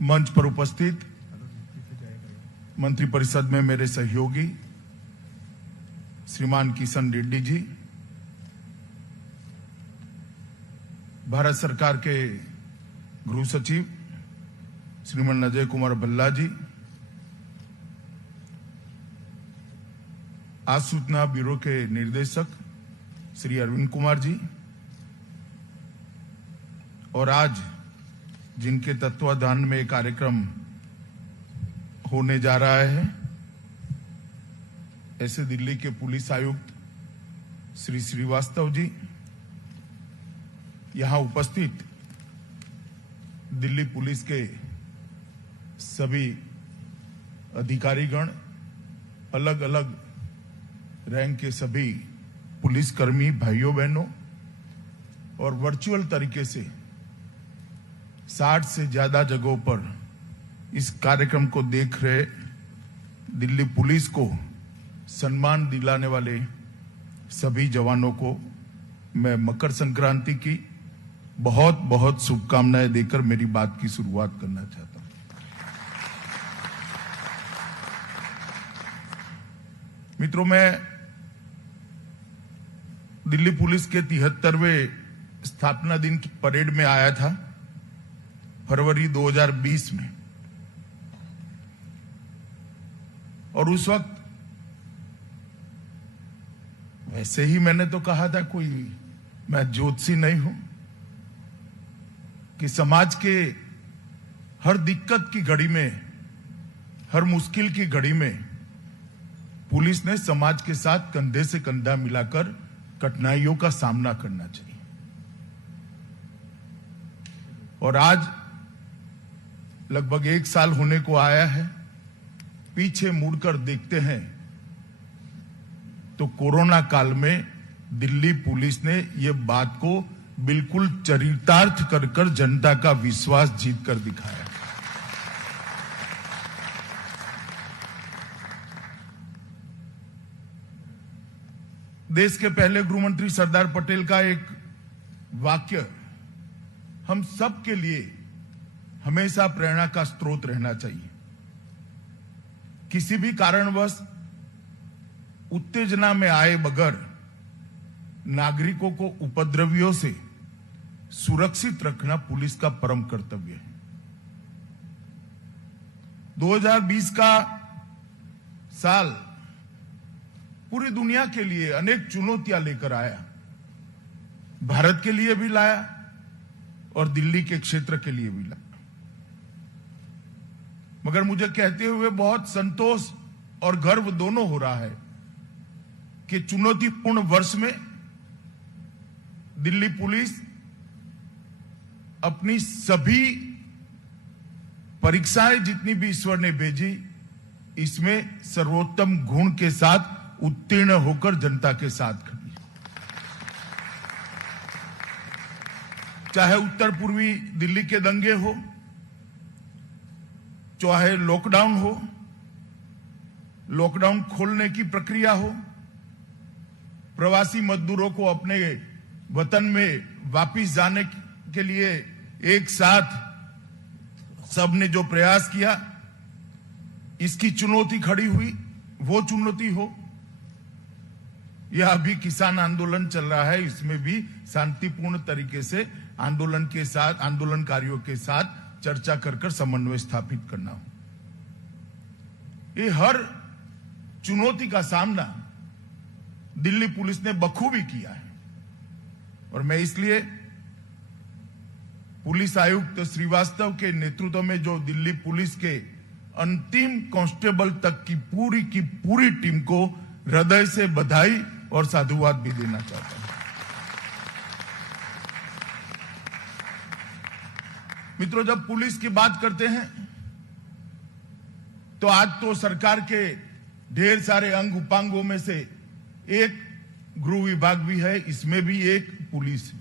मंच पर उपस्थित मंत्रिपरिषद में मेरे सहयोगी श्रीमान किशन रेड्डी जी, भारत सरकार के गृह सचिव श्रीमान अजय कुमार भल्ला जी, आज सूचना ब्यूरो के निर्देशक श्री अरविंद कुमार जी, और आज जिनके तत्वाधान में कार्यक्रम होने जा रहा है, ऐसे दिल्ली के पुलिस आयुक्त श्री श्रीवास्तव जी, यहां उपस्थित दिल्ली पुलिस के सभी अधिकारीगण, अलग अलग रैंक के सभी पुलिसकर्मी भाइयों बहनों, और वर्चुअल तरीके से 60 से ज्यादा जगहों पर इस कार्यक्रम को देख रहे दिल्ली पुलिस को सम्मान दिलाने वाले सभी जवानों को मैं मकर संक्रांति की बहुत बहुत शुभकामनाएं देकर मेरी बात की शुरुआत करना चाहता हूं। मित्रों, मैं दिल्ली पुलिस के 73वें स्थापना दिन की परेड में आया था फरवरी 2020 में, और उस वक्त वैसे ही मैंने तो कहा था, कोई मैं ज्योतिषी नहीं हूं, कि समाज के हर दिक्कत की घड़ी में, हर मुश्किल की घड़ी में पुलिस ने समाज के साथ कंधे से कंधा मिलाकर कठिनाइयों का सामना करना चाहिए। और आज लगभग 1 साल होने को आया है, पीछे मुड़कर देखते हैं तो कोरोना काल में दिल्ली पुलिस ने यह बात को बिल्कुल चरितार्थ कर जनता का विश्वास जीत कर दिखाया। देश के पहले गृहमंत्री सरदार पटेल का एक वाक्य हम सब के लिए हमेशा प्रेरणा का स्रोत रहना चाहिए। किसी भी कारणवश उत्तेजना में आए बगैर नागरिकों को उपद्रवियों से सुरक्षित रखना पुलिस का परम कर्तव्य है। 2020 का साल पूरी दुनिया के लिए अनेक चुनौतियां लेकर आया, भारत के लिए भी लाया और दिल्ली के क्षेत्र के लिए भी लाया। मगर मुझे कहते हुए बहुत संतोष और गर्व दोनों हो रहा है कि चुनौतीपूर्ण वर्ष में दिल्ली पुलिस अपनी सभी परीक्षाएं जितनी भी ईश्वर ने भेजी, इसमें सर्वोत्तम गुण के साथ उत्तीर्ण होकर जनता के साथ खड़ी। चाहे उत्तर पूर्वी दिल्ली के दंगे हो, चाहे लॉकडाउन हो, लॉकडाउन खोलने की प्रक्रिया हो, प्रवासी मजदूरों को अपने वतन में वापस जाने के लिए एक साथ सबने जो प्रयास किया, इसकी चुनौती खड़ी हुई, वो चुनौती हो, यह अभी किसान आंदोलन चल रहा है, इसमें भी शांतिपूर्ण तरीके से आंदोलन के साथ, आंदोलनकारियों के साथ चर्चा कर समन्वय स्थापित करना हो। ये हर चुनौती का सामना दिल्ली पुलिस ने बखूबी किया है, और मैं इसलिए पुलिस आयुक्त श्रीवास्तव के नेतृत्व में जो दिल्ली पुलिस के अंतिम कांस्टेबल तक की पूरी टीम को हृदय से बधाई और साधुवाद भी देना चाहता हूं। मित्रों, जब पुलिस की बात करते हैं तो आज तो सरकार के ढेर सारे अंग उपांगों में से एक गृह विभाग भी है, इसमें भी एक पुलिस है।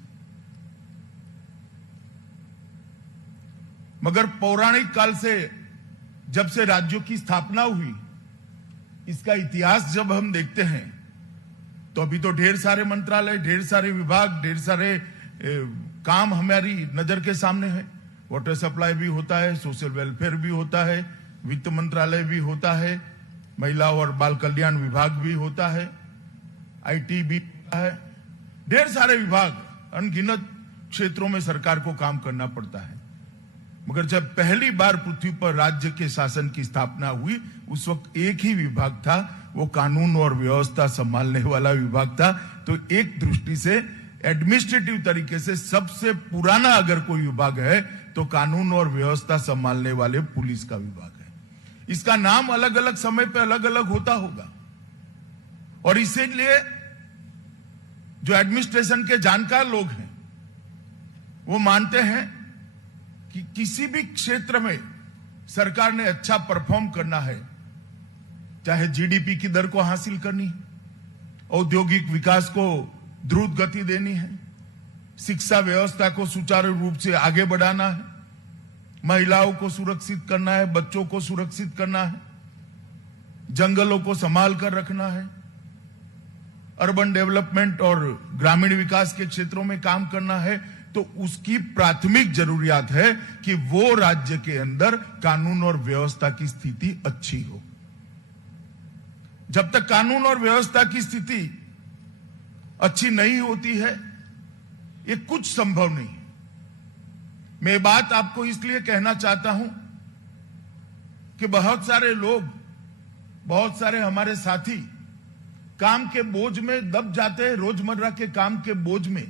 मगर पौराणिक काल से, जब से राज्यों की स्थापना हुई, इसका इतिहास जब हम देखते हैं तो अभी तो ढेर सारे मंत्रालय, ढेर सारे विभाग, ढेर सारे काम हमारी नजर के सामने है। वाटर सप्लाई भी होता है, सोशल वेलफेयर भी होता है, वित्त मंत्रालय भी होता है, महिला और बाल कल्याण विभाग भी होता है, आईटी भी होता है, ढेर सारे विभाग, अनगिनत क्षेत्रों में सरकार को काम करना पड़ता है। मगर जब पहली बार पृथ्वी पर राज्य के शासन की स्थापना हुई, उस वक्त एक ही विभाग था, वो कानून और व्यवस्था संभालने वाला विभाग था। तो एक दृष्टि से एडमिनिस्ट्रेटिव तरीके से सबसे पुराना अगर कोई विभाग है तो कानून और व्यवस्था संभालने वाले पुलिस का विभाग है। इसका नाम अलग अलग समय पे अलग अलग होता होगा, और इसीलिए जो एडमिनिस्ट्रेशन के जानकार लोग हैं वो मानते हैं कि किसी भी क्षेत्र में सरकार ने अच्छा परफॉर्म करना है, चाहे जीडीपी की दर को हासिल करनी, औद्योगिक विकास को द्रुत गति देनी है, शिक्षा व्यवस्था को सुचारू रूप से आगे बढ़ाना है, महिलाओं को सुरक्षित करना है, बच्चों को सुरक्षित करना है, जंगलों को संभाल कर रखना है, अर्बन डेवलपमेंट और ग्रामीण विकास के क्षेत्रों में काम करना है, तो उसकी प्राथमिक जरूरियात है कि वो राज्य के अंदर कानून और व्यवस्था की स्थिति अच्छी हो। जब तक कानून और व्यवस्था की स्थिति अच्छी नहीं होती है, ये कुछ संभव नहीं है। मैं बात आपको इसलिए कहना चाहता हूं कि बहुत सारे लोग, बहुत सारे हमारे साथी काम के बोझ में दब जाते हैं, रोजमर्रा के काम के बोझ में,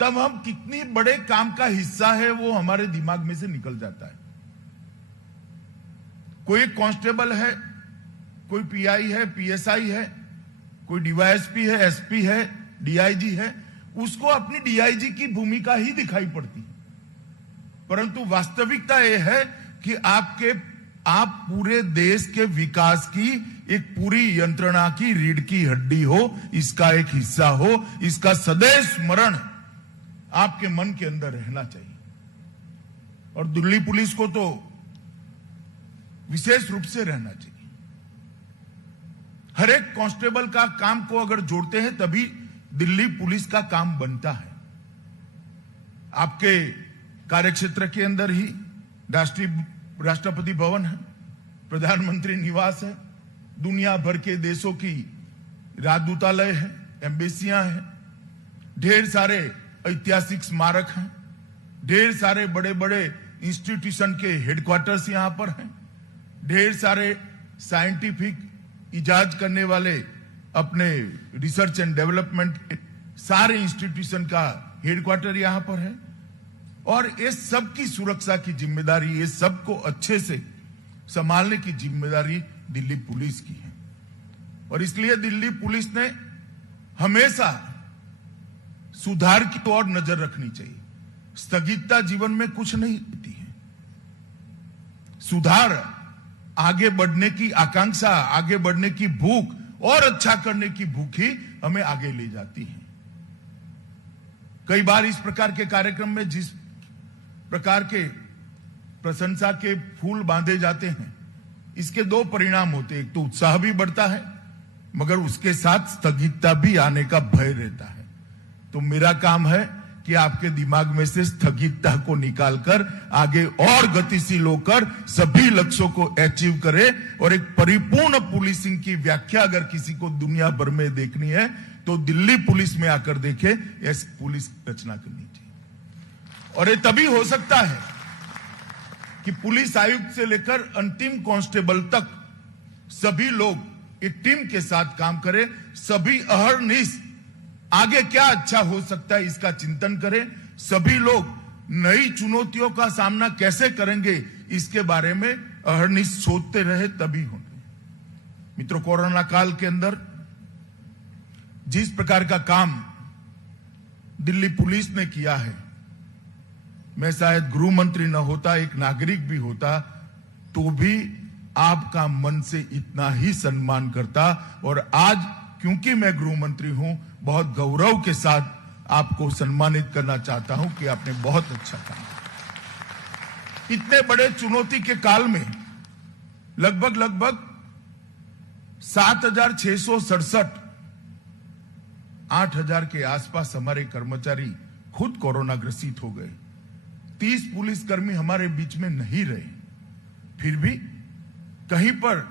तब हम कितनी बड़े काम का हिस्सा है वो हमारे दिमाग में से निकल जाता है। कोई कांस्टेबल है, कोई पीआई है, पीएसआई है, कोई डीवाईएसपी है, एसपी है, डीआईजी है, उसको अपनी डीआईजी की भूमिका ही दिखाई पड़ती है। परंतु वास्तविकता यह है कि आप पूरे देश के विकास की एक पूरी यंत्रणा की रीढ़ की हड्डी हो, इसका एक हिस्सा हो, इसका सदैव स्मरण आपके मन के अंदर रहना चाहिए। और दिल्ली पुलिस को तो विशेष रूप से रहना चाहिए। हर एक कांस्टेबल का काम को अगर जोड़ते हैं तभी दिल्ली पुलिस का काम बनता है। आपके कार्यक्षेत्र के अंदर ही राष्ट्रपति भवन है, प्रधानमंत्री निवास है, दुनिया भर के देशों की राजदूतालय है, एम्बेसियां हैं, ढेर सारे ऐतिहासिक स्मारक हैं, ढेर सारे बड़े बड़े इंस्टीट्यूशन के हेडक्वार्टर्स यहां पर हैं, ढेर सारे साइंटिफिक इजाज करने वाले अपने रिसर्च एंड डेवलपमेंट के सारे इंस्टीट्यूशन का हेडक्वार्टर यहां पर है। और ये सब की सुरक्षा की जिम्मेदारी, ये सबको अच्छे से संभालने की जिम्मेदारी दिल्ली पुलिस की है। और इसलिए दिल्ली पुलिस ने हमेशा सुधार की ओर नजर रखनी चाहिए। स्थगितता जीवन में कुछ नहीं देती है। सुधार, आगे बढ़ने की आकांक्षा, आगे बढ़ने की भूख और अच्छा करने की भूख ही हमें आगे ले जाती है। कई बार इस प्रकार के कार्यक्रम में जिस प्रकार के प्रशंसा के फूल बांधे जाते हैं, इसके दो परिणाम होते हैं। एक तो उत्साह भी बढ़ता है, मगर उसके साथ स्थगितता भी आने का भय रहता है। तो मेरा काम है कि आपके दिमाग में से स्थगितता को निकालकर आगे और गतिशील होकर सभी लक्ष्यों को अचीव करे। और एक परिपूर्ण पुलिसिंग की व्याख्या अगर किसी को दुनिया भर में देखनी है तो दिल्ली पुलिस में आकर देखे, ऐसी पुलिस की रचना करनी चाहिए। और ये तभी हो सकता है कि पुलिस आयुक्त से लेकर अंतिम कांस्टेबल तक सभी लोग एक टीम के साथ काम करें, सभी अहर्निश आगे क्या अच्छा हो सकता है इसका चिंतन करें, सभी लोग नई चुनौतियों का सामना कैसे करेंगे इसके बारे में अहर्निश सोचते रहे, तभी होंगे। मित्रों, कोरोना काल के अंदर जिस प्रकार का काम दिल्ली पुलिस ने किया है, मैं शायद गृह मंत्री न होता, एक नागरिक भी होता, तो भी आपका मन से इतना ही सम्मान करता। और आज क्योंकि मैं गृह मंत्री हूं, बहुत गौरव के साथ आपको सम्मानित करना चाहता हूं कि आपने बहुत अच्छा काम किया। इतने बड़े चुनौती के काल में लगभग 7,667 8,000 के आसपास हमारे कर्मचारी खुद कोरोना ग्रसित हो गए। 30 पुलिसकर्मी हमारे बीच में नहीं रहे, फिर भी कहीं पर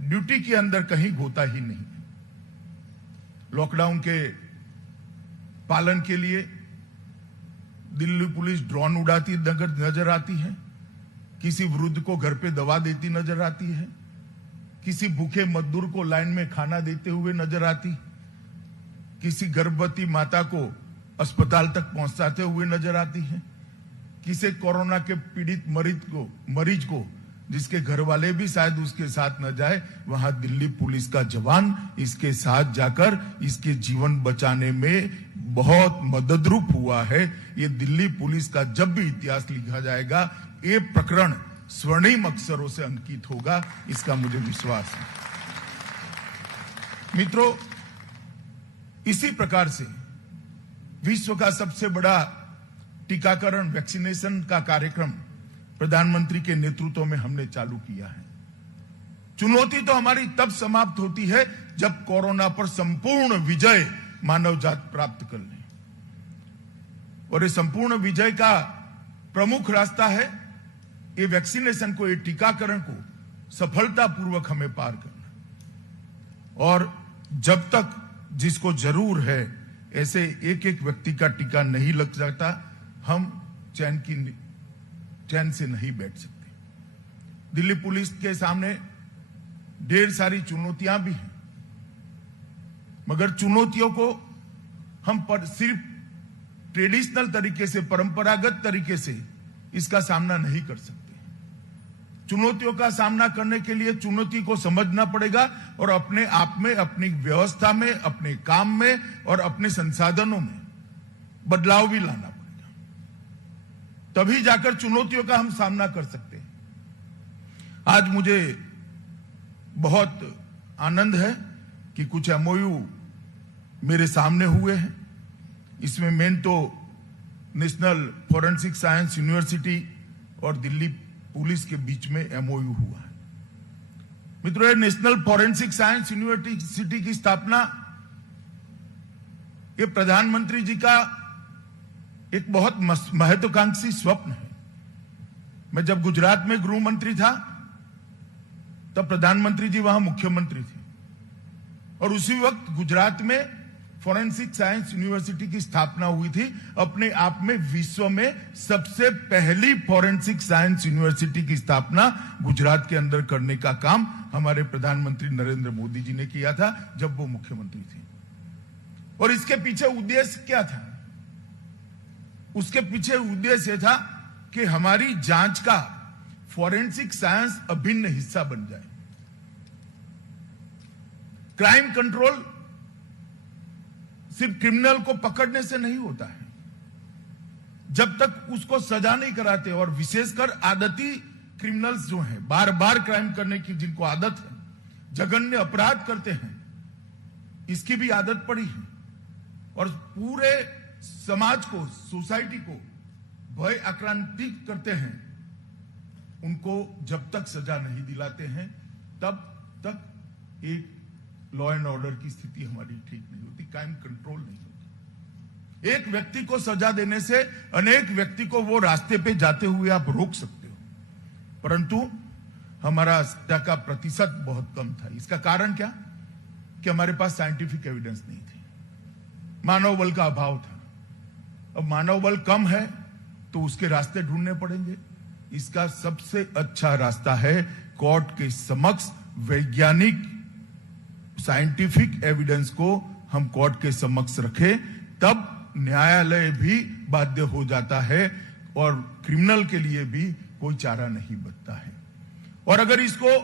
ड्यूटी के अंदर कहीं गोता ही नहीं। लॉकडाउन के पालन के लिए दिल्ली पुलिस ड्रोन उड़ाती नजर आती है, किसी वृद्ध को घर पे दवा देती नजर आती है, किसी भूखे मजदूर को लाइन में खाना देते हुए नजर आती, किसी गर्भवती माता को अस्पताल तक पहुंचाते हुए नजर आती है, किसी कोरोना के पीड़ित मरीज को जिसके घर वाले भी शायद उसके साथ न जाए, वहां दिल्ली पुलिस का जवान इसके साथ जाकर इसके जीवन बचाने में बहुत मददरूप हुआ है। ये दिल्ली पुलिस का जब भी इतिहास लिखा जाएगा, ये प्रकरण स्वर्णिम अक्षरों से अंकित होगा, इसका मुझे विश्वास है। मित्रों, इसी प्रकार से विश्व का सबसे बड़ा टीकाकरण वैक्सीनेशन का कार्यक्रम प्रधानमंत्री के नेतृत्व में हमने चालू किया है। चुनौती तो हमारी तब समाप्त होती है जब कोरोना पर संपूर्ण विजय मानव जात प्राप्त कर ले, और ये संपूर्ण विजय का प्रमुख रास्ता है ये वैक्सीनेशन को, ये टीकाकरण को सफलतापूर्वक हमें पार करना। और जब तक जिसको जरूर है ऐसे एक एक व्यक्ति का टीका नहीं लग जाता, हम चैन से नहीं बैठ सकते। दिल्ली पुलिस के सामने ढेर सारी चुनौतियां भी हैं, मगर चुनौतियों को हम सिर्फ ट्रेडिशनल तरीके से, परंपरागत तरीके से इसका सामना नहीं कर सकते। चुनौतियों का सामना करने के लिए चुनौती को समझना पड़ेगा और अपने आप में, अपनी व्यवस्था में, अपने काम में और अपने संसाधनों में बदलाव भी लाना पड़ेगा, तभी जाकर चुनौतियों का हम सामना कर सकते हैं। आज मुझे बहुत आनंद है कि कुछ एमओयू मेरे सामने हुए हैं। इसमें मेन तो नेशनल फॉरेंसिक साइंस यूनिवर्सिटी और दिल्ली पुलिस के बीच में एमओयू हुआ है। मित्रों, नेशनल फॉरेंसिक साइंस यूनिवर्सिटी की स्थापना ये प्रधानमंत्री जी का एक बहुत महत्वाकांक्षी स्वप्न है। मैं जब गुजरात में गृह मंत्री था तब प्रधानमंत्री जी वहां मुख्यमंत्री थे, और उसी वक्त गुजरात में फॉरेंसिक साइंस यूनिवर्सिटी की स्थापना हुई थी। अपने आप में विश्व में सबसे पहली फॉरेंसिक साइंस यूनिवर्सिटी की स्थापना गुजरात के अंदर करने का काम हमारे प्रधानमंत्री नरेंद्र मोदी जी ने किया था जब वो मुख्यमंत्री थे। और इसके पीछे उद्देश्य क्या था? उसके पीछे उद्देश्य था कि हमारी जांच का फॉरेंसिक साइंस अभिन्न हिस्सा बन जाए। क्राइम कंट्रोल सिर्फ क्रिमिनल को पकड़ने से नहीं होता है, जब तक उसको सजा नहीं कराते, और विशेषकर आदती क्रिमिनल्स जो हैं, बार बार क्राइम करने की जिनको आदत है, जघन्य अपराध करते हैं, इसकी भी आदत पड़ी है, और पूरे समाज को, सोसाइटी को भय आक्रांतित करते हैं, उनको जब तक सजा नहीं दिलाते हैं तब तक एक लॉ एंड ऑर्डर की स्थिति हमारी ठीक नहीं होती, क्राइम कंट्रोल नहीं होती। एक व्यक्ति को सजा देने से अनेक व्यक्ति को वो रास्ते पे जाते हुए आप रोक सकते हो, परंतु हमारा सजा का प्रतिशत बहुत कम था। इसका कारण क्या? कि हमारे पास साइंटिफिक एविडेंस नहीं थी, मानव बल का अभाव था। अब मानव बल कम है तो उसके रास्ते ढूंढने पड़ेंगे। इसका सबसे अच्छा रास्ता है कोर्ट के समक्ष वैज्ञानिक साइंटिफिक एविडेंस को हम कोर्ट के समक्ष रखें, तब न्यायालय भी बाध्य हो जाता है और क्रिमिनल के लिए भी कोई चारा नहीं बचता है। और अगर इसको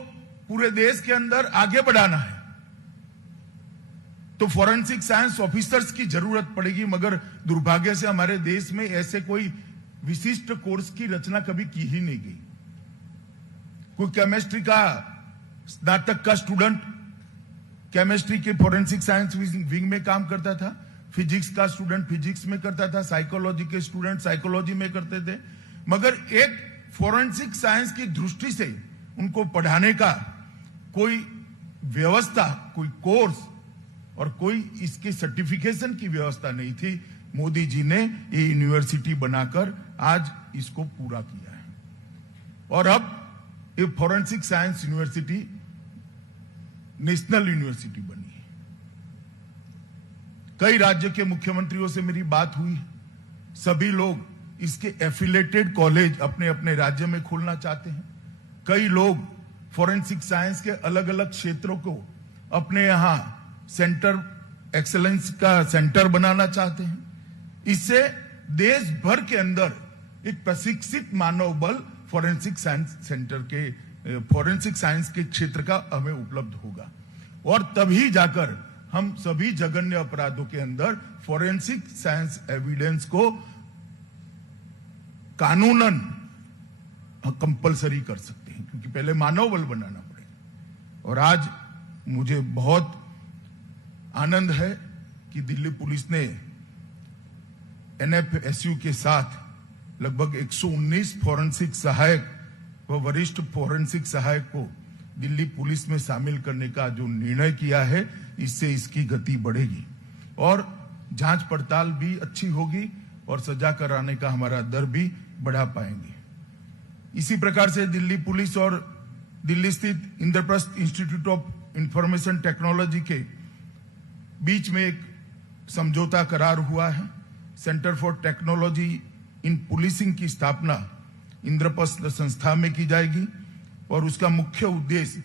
पूरे देश के अंदर आगे बढ़ाना है तो फॉरेंसिक साइंस ऑफिसर्स की जरूरत पड़ेगी, मगर दुर्भाग्य से हमारे देश में ऐसे कोई विशिष्ट कोर्स की रचना कभी की ही नहीं गई। कोई केमिस्ट्री का स्नातक का स्टूडेंट केमिस्ट्री के फॉरेंसिक साइंस विंग में काम करता था, फिजिक्स का स्टूडेंट फिजिक्स में करता था, साइकोलॉजी के स्टूडेंट साइकोलॉजी में करते थे, मगर एक फॉरेंसिक साइंस की दृष्टि से उनको पढ़ाने का कोई व्यवस्था, कोई कोर्स और कोई इसके सर्टिफिकेशन की व्यवस्था नहीं थी। मोदी जी ने ये यूनिवर्सिटी बनाकर आज इसको पूरा किया है। और अब ये forensic science university national university बनी है। कई राज्य के मुख्यमंत्रियों से मेरी बात हुई है, सभी लोग इसके एफिलेटेड कॉलेज अपने अपने राज्य में खोलना चाहते हैं। कई लोग फॉरेंसिक साइंस के अलग अलग क्षेत्रों को अपने यहां सेंटर एक्सेलेंस का सेंटर बनाना चाहते हैं। इससे देश भर के अंदर एक प्रशिक्षित मानव बल फॉरेंसिक साइंस सेंटर के फॉरेंसिक साइंस के क्षेत्र का हमें उपलब्ध होगा और तभी जाकर हम सभी जघन्य अपराधों के अंदर फॉरेंसिक साइंस एविडेंस को कानूनन कंपलसरी कर सकते हैं, क्योंकि पहले मानव बल बनाना पड़ेगा। और आज मुझे बहुत आनंद है कि दिल्ली पुलिस ने एनएफएसयू के साथ लगभग 119 फॉरेंसिक सहायक व वरिष्ठ फॉरेंसिक सहायक को दिल्ली पुलिस में शामिल करने का जो निर्णय किया है, इससे इसकी गति बढ़ेगी और जांच पड़ताल भी अच्छी होगी और सजा कराने का हमारा दर भी बढ़ा पाएंगे। इसी प्रकार से दिल्ली पुलिस और दिल्ली स्थित Indraprastha institute of information technology के बीच में एक समझौता करार हुआ है। Centre for technology in policing की स्थापना इंद्रप्रस्थ संस्था में की जाएगी और उसका मुख्य उद्देश्य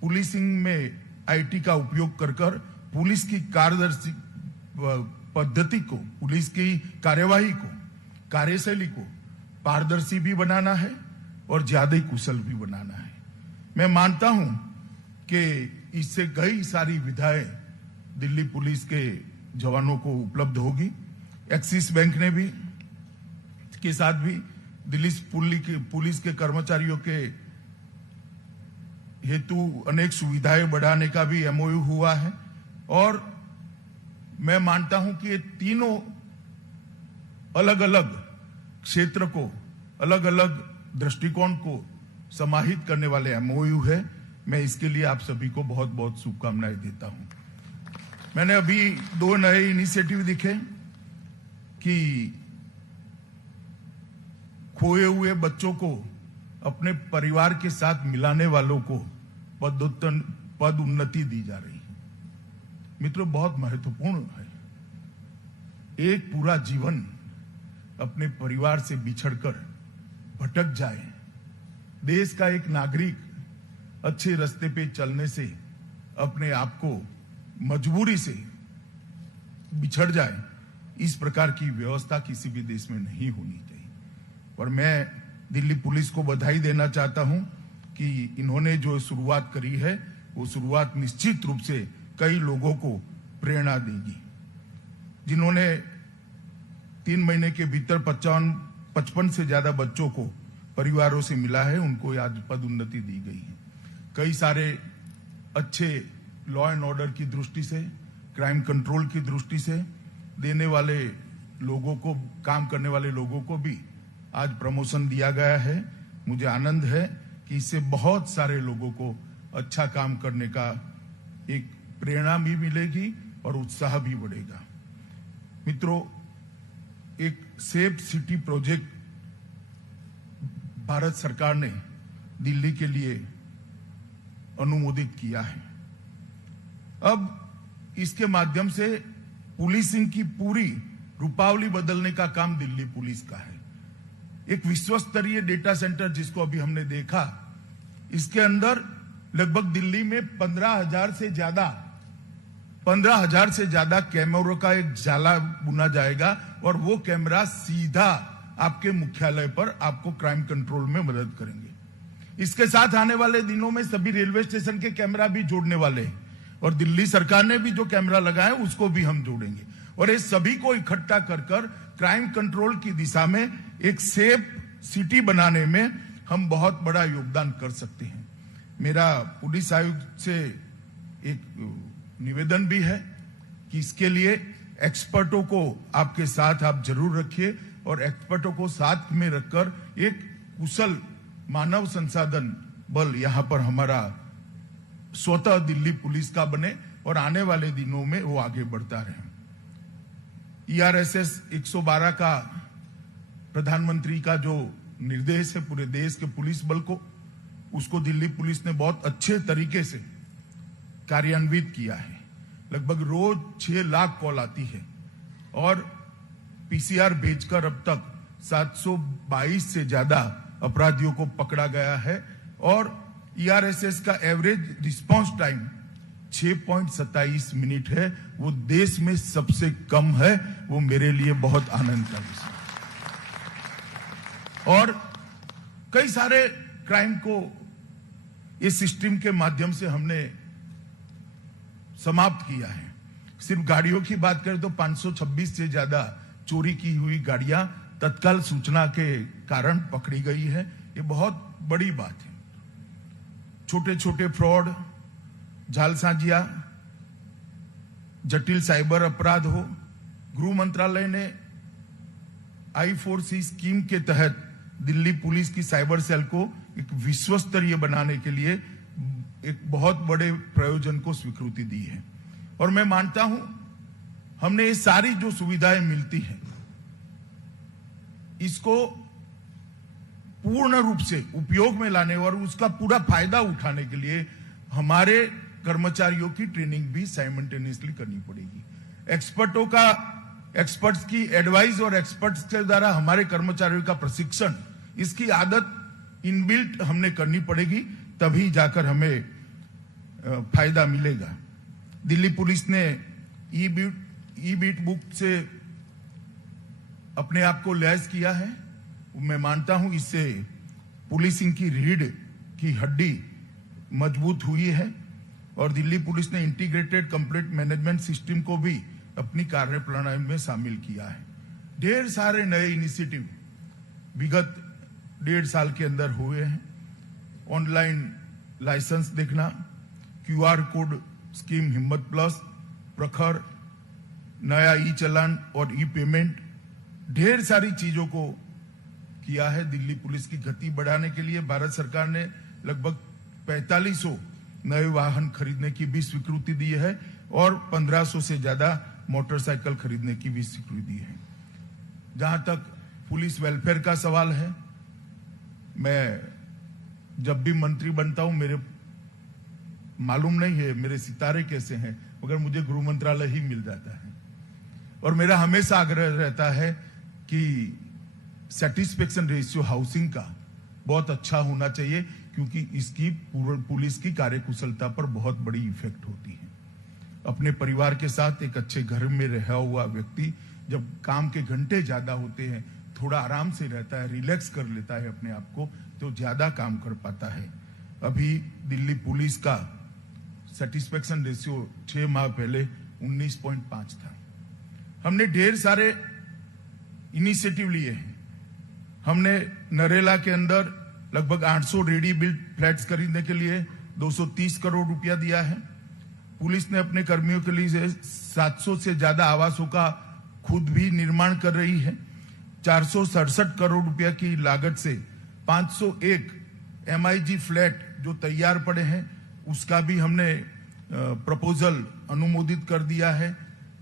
पुलिसिंग में आईटी का उपयोग कर पुलिस की कार्यदर्शी पद्धति को, पुलिस की कार्यवाही को, कार्यशैली को पारदर्शी भी बनाना है और ज्यादा कुशल भी बनाना है। मैं मानता हूं कि इससे कई सारी विधाएं दिल्ली पुलिस के जवानों को उपलब्ध होगी। एक्सिस बैंक ने भी के साथ भी दिल्ली पुलिस के कर्मचारियों के हेतु अनेक सुविधाएं बढ़ाने का भी एमओयू हुआ है और मैं मानता हूं कि ये तीनों अलग अलग क्षेत्र को, अलग अलग दृष्टिकोण को समाहित करने वाले एमओयू है। मैं इसके लिए आप सभी को बहुत बहुत शुभकामनाएं देता हूं। मैंने अभी 2 नए इनिशिएटिव दिखे कि खोए हुए बच्चों को अपने परिवार के साथ मिलाने वालों को पद उन्नति दी जा रही है। मित्रों, बहुत महत्वपूर्ण है। एक पूरा जीवन अपने परिवार से बिछड़कर भटक जाए, देश का एक नागरिक अच्छे रास्ते पे चलने से अपने आप को मजबूरी से बिछड़ जाए, इस प्रकार की व्यवस्था किसी भी देश में नहीं होनी चाहिए। और मैं दिल्ली पुलिस को बधाई देना चाहता हूं कि इन्होंने जो शुरुआत करी है, वो शुरुआत निश्चित रूप से कई लोगों को प्रेरणा देगी। जिन्होंने 3 महीने के भीतर 55 से ज्यादा बच्चों को परिवारों से मिला है, उनको आज पदोन्नति दी गई है। कई सारे अच्छे लॉ एंड ऑर्डर की दृष्टि से, क्राइम कंट्रोल की दृष्टि से देने वाले लोगों को, काम करने वाले लोगों को भी आज प्रमोशन दिया गया है। मुझे आनंद है कि इससे बहुत सारे लोगों को अच्छा काम करने का एक प्रेरणा भी मिलेगी और उत्साह भी बढ़ेगा। मित्रों, एक सेफ सिटी प्रोजेक्ट भारत सरकार ने दिल्ली के लिए अनुमोदित किया है। अब इसके माध्यम से पुलिसिंग की पूरी रूपावली बदलने का काम दिल्ली पुलिस का है। एक विश्व स्तरीय डेटा सेंटर जिसको अभी हमने देखा, इसके अंदर लगभग दिल्ली में 15,000 से ज्यादा कैमरों का एक जाला बुना जाएगा और वो कैमरा सीधा आपके मुख्यालय पर आपको क्राइम कंट्रोल में मदद करेंगे। इसके साथ आने वाले दिनों में सभी रेलवे स्टेशन के कैमरा भी जोड़ने वाले हैं और दिल्ली सरकार ने भी जो कैमरा लगाया उसको भी हम जोड़ेंगे और ये सभी को इकट्ठा कर क्राइम कंट्रोल की दिशा में एक सेफ सिटी बनाने में हम बहुत बड़ा योगदान कर सकते हैं। मेरा पुलिस आयुक्त से एक निवेदन भी है कि इसके लिए एक्सपर्टों को आपके साथ आप जरूर रखिए और एक्सपर्टों को साथ में रखकर एक कुशल मानव संसाधन बल यहां पर हमारा स्वतः दिल्ली पुलिस का बने और आने वाले दिनों में वो आगे बढ़ता रहे। ERSS 112 का प्रधानमंत्री का जो निर्देश है पूरे देश के पुलिस बल को, उसको दिल्ली पुलिस ने बहुत अच्छे तरीके से कार्यान्वित किया है। लगभग रोज 6 लाख कॉल आती है और PCR भेजकर अब तक 722 से ज्यादा अपराधियों को पकड़ा गया है और ERSS का एवरेज रिस्पांस टाइम 6.27 मिनट है, वो देश में सबसे कम है। वो मेरे लिए बहुत आनंद का विषय। और कई सारे क्राइम को इस सिस्टम के माध्यम से हमने समाप्त किया है। सिर्फ गाड़ियों की बात करें तो 526 से ज्यादा चोरी की हुई गाड़ियां तत्काल सूचना के कारण पकड़ी गई है। ये बहुत बड़ी बात है। छोटे छोटे फ्रॉड, जालसाजिया, जटिल साइबर अपराध हो, गृह मंत्रालय ने I4C स्कीम के तहत दिल्ली पुलिस की साइबर सेल को एक विश्व स्तरीय बनाने के लिए एक बहुत बड़े प्रयोजन को स्वीकृति दी है। और मैं मानता हूं हमने ये सारी जो सुविधाएं मिलती हैं इसको पूर्ण रूप से उपयोग में लाने और उसका पूरा फायदा उठाने के लिए हमारे कर्मचारियों की ट्रेनिंग भी साइमल्टेनियसली करनी पड़ेगी। एक्सपर्ट्स की एडवाइस और एक्सपर्ट्स के द्वारा हमारे कर्मचारियों का प्रशिक्षण, इसकी आदत इनबिल्ट हमने करनी पड़ेगी, तभी जाकर हमें फायदा मिलेगा। दिल्ली पुलिस ने ई बीट बुक से अपने आप को लैस किया है। मैं मानता हूं इससे पुलिसिंग की रीढ़ की हड्डी मजबूत हुई है और दिल्ली पुलिस ने इंटीग्रेटेड कंप्लेंट मैनेजमेंट सिस्टम को भी अपनी कार्यप्रणाली में शामिल किया है। ढेर सारे नए इनिशिएटिव विगत 1.5 साल के अंदर हुए हैं। ऑनलाइन लाइसेंस देखना, QR कोड स्कीम हिम्मत प्लस, प्रखर, नया ई चालान और ई पेमेंट, ढेर सारी चीजों को किया है। दिल्ली पुलिस की गति बढ़ाने के लिए भारत सरकार ने लगभग 4500 नए वाहन खरीदने की भी स्वीकृति दी है और 1500 से ज्यादा मोटरसाइकिल खरीदने की भी स्वीकृति दी है। जहां तक पुलिस वेलफेयर का सवाल है, मैं जब भी मंत्री बनता हूं, मेरे मालूम नहीं है मेरे सितारे कैसे हैं, मगर मुझे गृह मंत्रालय ही मिल जाता है और मेरा हमेशा आग्रह रहता है कि सेटिस्फेक्शन रेशियो हाउसिंग का बहुत अच्छा होना चाहिए, क्योंकि इसकी पुलिस की कार्यकुशलता पर बहुत बड़ी इफेक्ट होती है। अपने परिवार के साथ एक अच्छे घर में रहा हुआ व्यक्ति जब काम के घंटे ज्यादा होते हैं, थोड़ा आराम से रहता है, रिलैक्स कर लेता है अपने आप को, तो ज्यादा काम कर पाता है। अभी दिल्ली पुलिस का सेटिस्फेक्शन रेशियो 6 माह पहले 19.5 था। हमने ढेर सारे इनिशिएटिव लिए हैं। हमने नरेला के अंदर लगभग 800 रेडी बिल्ट फ्लैट्स खरीदने के लिए 230 करोड़ रुपया दिया है। पुलिस ने अपने कर्मियों के लिए 700 से ज्यादा आवासों का खुद भी निर्माण कर रही है। 467 करोड़ रुपया की लागत से 501 MIG फ्लैट जो तैयार पड़े हैं, उसका भी हमने प्रपोजल अनुमोदित कर दिया है।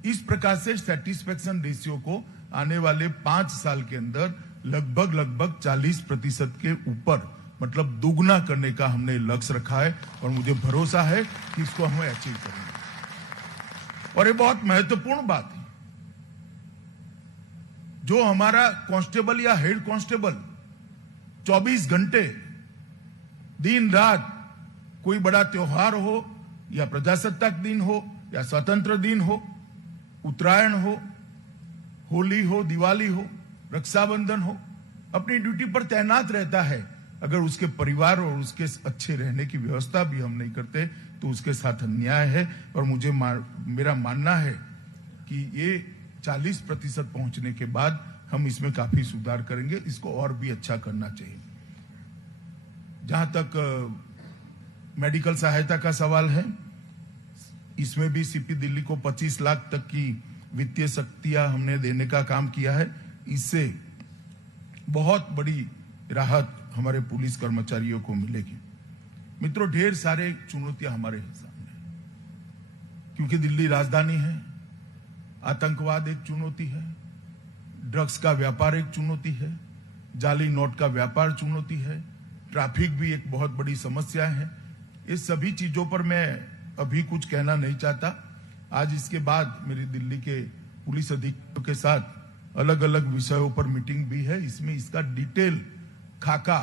इस प्रकार से सेटिस्फेक्शन रेशियो को आने वाले 5 साल के अंदर लगभग 40% के ऊपर, मतलब दुगना करने का हमने लक्ष्य रखा है और मुझे भरोसा है कि इसको हम अचीव करेंगे। और ये बहुत महत्वपूर्ण बात है, जो हमारा कांस्टेबल या हेड कांस्टेबल 24 घंटे दिन रात, कोई बड़ा त्योहार हो या प्रजासत्ताक दिन हो या स्वतंत्र दिन हो, उत्तरायण हो, होली हो, दिवाली हो, रक्षाबंधन हो, अपनी ड्यूटी पर तैनात रहता है। अगर उसके परिवार और उसके अच्छे रहने की व्यवस्था भी हम नहीं करते तो उसके साथ अन्याय है। और मुझे मेरा मानना है कि ये 40% पहुंचने के बाद हम इसमें काफी सुधार करेंगे। इसको और भी अच्छा करना चाहिए। जहां तक मेडिकल सहायता का सवाल है, इसमें भी सीपी दिल्ली को 25 लाख तक की वित्तीय शक्तियां हमने देने का काम किया है। इससे बहुत बड़ी राहत हमारे पुलिस कर्मचारियों को मिलेगी। मित्रों, ढेर सारे चुनौतियां हमारे सामने हैं, क्योंकि दिल्ली राजधानी है, आतंकवाद एक चुनौती है, ड्रग्स का व्यापार एक चुनौती है, जाली नोट का व्यापार चुनौती है, ट्रैफिक भी एक बहुत बड़ी समस्या है। इस सभी चीजों पर मैं अभी कुछ कहना नहीं चाहता। आज इसके बाद मेरी दिल्ली के पुलिस अधीक्षकों के साथ अलग अलग विषयों पर मीटिंग भी है। इसमें इसका डिटेल खाका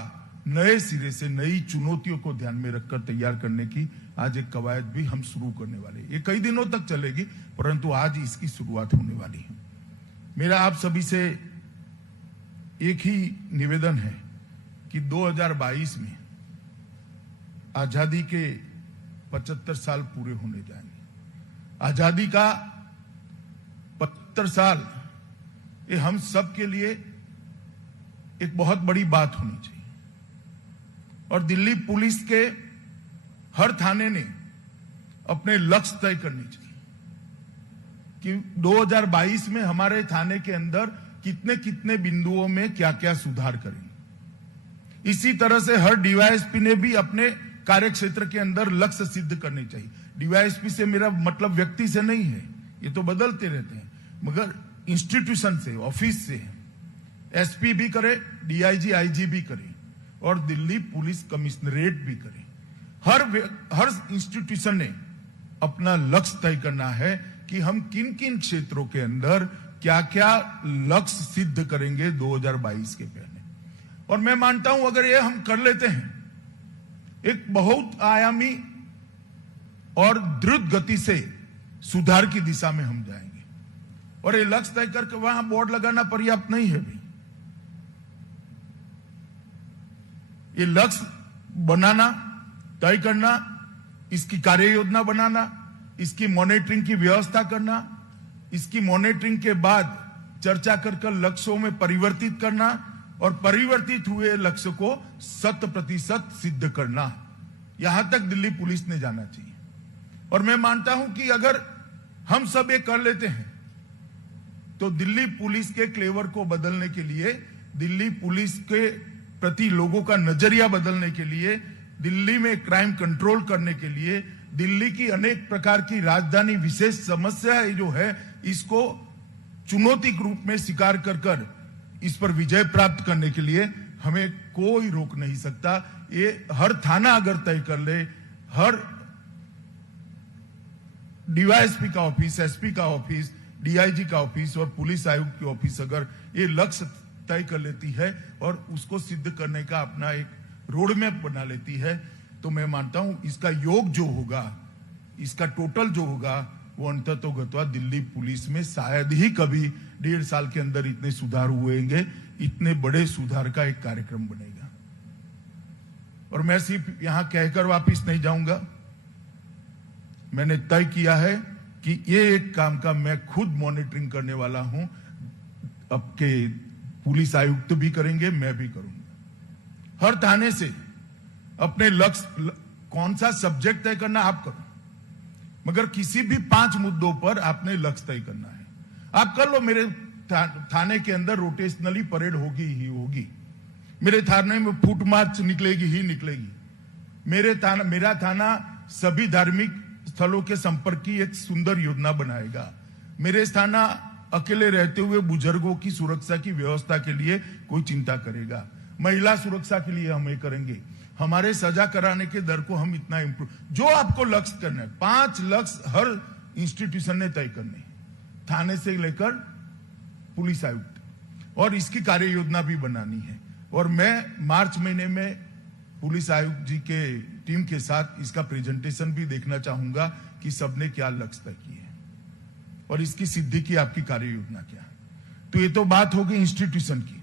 नए सिरे से नई चुनौतियों को ध्यान में रखकर तैयार करने की आज एक कवायद भी हम शुरू करने वाले हैं। ये कई दिनों तक चलेगी, परंतु आज इसकी शुरुआत होने वाली है। मेरा आप सभी से एक ही निवेदन है कि 2022 में आजादी के 75 साल पूरे होने जाएंगे। आजादी का 75 साल ये हम सब के लिए एक बहुत बड़ी बात होनी चाहिए। और दिल्ली पुलिस के हर थाने ने अपने लक्ष्य तय करने चाहिए कि 2022 में हमारे थाने के अंदर कितने कितने बिंदुओं में क्या क्या सुधार करेंगे। इसी तरह से हर डीवाईएसपी ने भी अपने कार्य क्षेत्र के अंदर लक्ष्य सिद्ध करने चाहिए। डीवाईएसपी से मेरा मतलब व्यक्ति से नहीं है, ये तो बदलते रहते हैं, मगर इंस्टीट्यूशन से, ऑफिस से। एसपी भी करे, डीआईजी आईजी भी करे और दिल्ली पुलिस कमिश्नरेट भी करे। हर इंस्टीट्यूशन ने अपना लक्ष्य तय करना है कि हम किन किन क्षेत्रों के अंदर क्या क्या लक्ष्य सिद्ध करेंगे 2022 के पहले। और मैं मानता हूं अगर ये हम कर लेते हैं, एक बहुत आयामी और द्रुत गति से सुधार की दिशा में हम जाएंगे। और ये लक्ष्य तय करके वहां बोर्ड लगाना पर्याप्त नहीं है भाई, ये लक्ष्य बनाना, तय करना, इसकी कार्य योजना बनाना, इसकी मॉनिटरिंग की व्यवस्था करना, इसकी मॉनिटरिंग के बाद चर्चा कर लक्ष्यों में परिवर्तित करना और परिवर्तित हुए लक्ष्य को 100% सिद्ध करना, यहां तक दिल्ली पुलिस ने जाना चाहिए। और मैं मानता हूं कि अगर हम सब ये कर लेते हैं तो दिल्ली पुलिस के क्लेवर को बदलने के लिए, दिल्ली पुलिस के प्रति लोगों का नजरिया बदलने के लिए, दिल्ली में क्राइम कंट्रोल करने के लिए, दिल्ली की अनेक प्रकार की राजधानी विशेष समस्या जो है इसको चुनौती के रूप में स्वीकार कर इस पर विजय प्राप्त करने के लिए हमें कोई रोक नहीं सकता। ये हर थाना अगर तय कर ले, हर डीवाईएसपी का ऑफिस, एसपी का ऑफिस, डीआईजी का ऑफिस और पुलिस आयुक्त की ऑफिस अगर ये लक्ष्य तय कर लेती है और उसको सिद्ध करने का अपना एक रोड मैप बना लेती है, तो मैं मानता हूं इसका योग जो होगा, इसका टोटल जो होगा, वो अंततोगत्वा दिल्ली पुलिस में शायद ही कभी 1.5 साल के अंदर इतने सुधार हुएंगे, इतने बड़े सुधार का एक कार्यक्रम बनेगा। और मैं सिर्फ यहां कहकर वापिस नहीं जाऊंगा, मैंने तय किया है कि ये एक काम का मैं खुद मॉनिटरिंग करने वाला हूं। अब के पुलिस आयुक्त भी करेंगे, मैं भी करूंगा। हर थाने से अपने लक्ष्य, कौन सा सब्जेक्ट तय करना आप करो, मगर किसी भी 5 मुद्दों पर आपने लक्ष्य तय करना है। आप कर लो, मेरे थाने के अंदर रोटेशनली परेड होगी ही होगी, मेरे थाने में फुट मार्च निकलेगी ही निकलेगी, मेरा थाना सभी धार्मिक स्थलों के संपर्क की एक सुंदर योजना बनाएगा, मेरे थाना अकेले रहते हुए बुजुर्गों की सुरक्षा की व्यवस्था के लिए कोई चिंता करेगा, महिला सुरक्षा के लिए हम ये करेंगे, हमारे सजा कराने के दर को हम इतना इंप्रूव, जो आपको लक्ष्य करना है, 5 लक्ष्य हर इंस्टीट्यूशन ने तय करने, थाने से लेकर पुलिस आयुक्त, और इसकी कार्य योजना भी बनानी है। और मैं मार्च महीने में पुलिस आयुक्त जी के टीम के साथ इसका प्रेजेंटेशन भी देखना चाहूंगा कि सबने क्या लक्ष्य तय किए और इसकी सिद्धि की आपकी कार्य योजना क्या है। तो ये तो बात होगी इंस्टीट्यूशन की,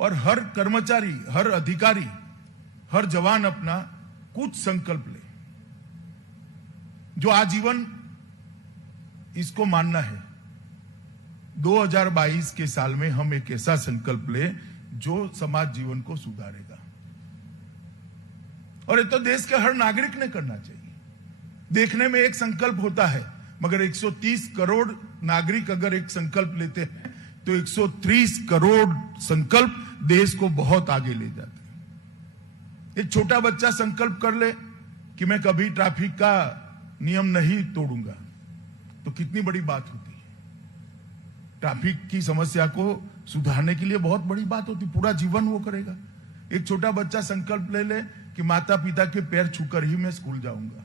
और हर कर्मचारी, हर अधिकारी, हर जवान अपना कुछ संकल्प ले, जो आजीवन इसको मानना है। 2022 के साल में हम एक ऐसा संकल्प ले जो समाज जीवन को सुधारेगा, और ये तो देश के हर नागरिक ने करना चाहिए। देखने में एक संकल्प होता है, मगर 130 करोड़ नागरिक अगर एक संकल्प लेते हैं तो 130 करोड़ संकल्प देश को बहुत आगे ले जाते हैं। एक छोटा बच्चा संकल्प कर ले कि मैं कभी ट्रैफिक का नियम नहीं तोड़ूंगा, तो कितनी बड़ी बात होती है। ट्रैफिक की समस्या को सुधारने के लिए बहुत बड़ी बात होती, पूरा जीवन वो करेगा। एक छोटा बच्चा संकल्प ले ले कि माता पिता के पैर छूकर ही मैं स्कूल जाऊंगा,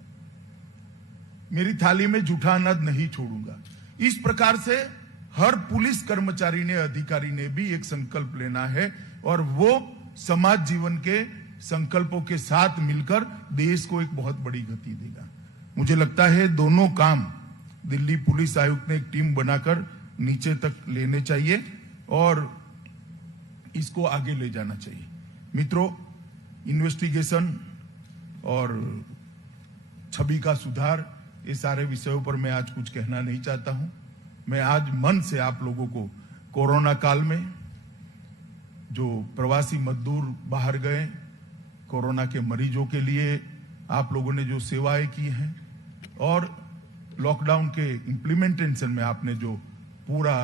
मेरी थाली में जूठा अनाज नहीं छोड़ूंगा। इस प्रकार से हर पुलिस कर्मचारी ने, अधिकारी ने भी एक संकल्प लेना है और वो समाज जीवन के संकल्पों के साथ मिलकर देश को एक बहुत बड़ी गति देगा। मुझे लगता है दोनों काम दिल्ली पुलिस आयुक्त ने एक टीम बनाकर नीचे तक लेने चाहिए और इसको आगे ले जाना चाहिए। मित्रों, इन्वेस्टिगेशन और छवि का सुधार, ये सारे विषयों पर मैं आज कुछ कहना नहीं चाहता हूं। मैं आज मन से आप लोगों को कोरोना काल में जो प्रवासी मजदूर बाहर गए, कोरोना के मरीजों के लिए आप लोगों ने जो सेवाएं की हैं और लॉकडाउन के इम्प्लीमेंटेशन में आपने जो पूरा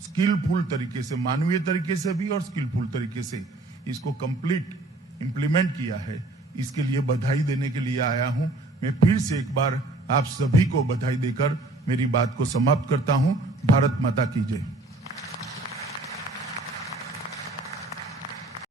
स्किलफुल तरीके से, मानवीय तरीके से भी और स्किलफुल तरीके से इसको कंप्लीट इम्प्लीमेंट किया है, इसके लिए बधाई देने के लिए आया हूं। मैं फिर से एक बार आप सभी को बधाई देकर मेरी बात को समाप्त करता हूं। भारत माता की जय।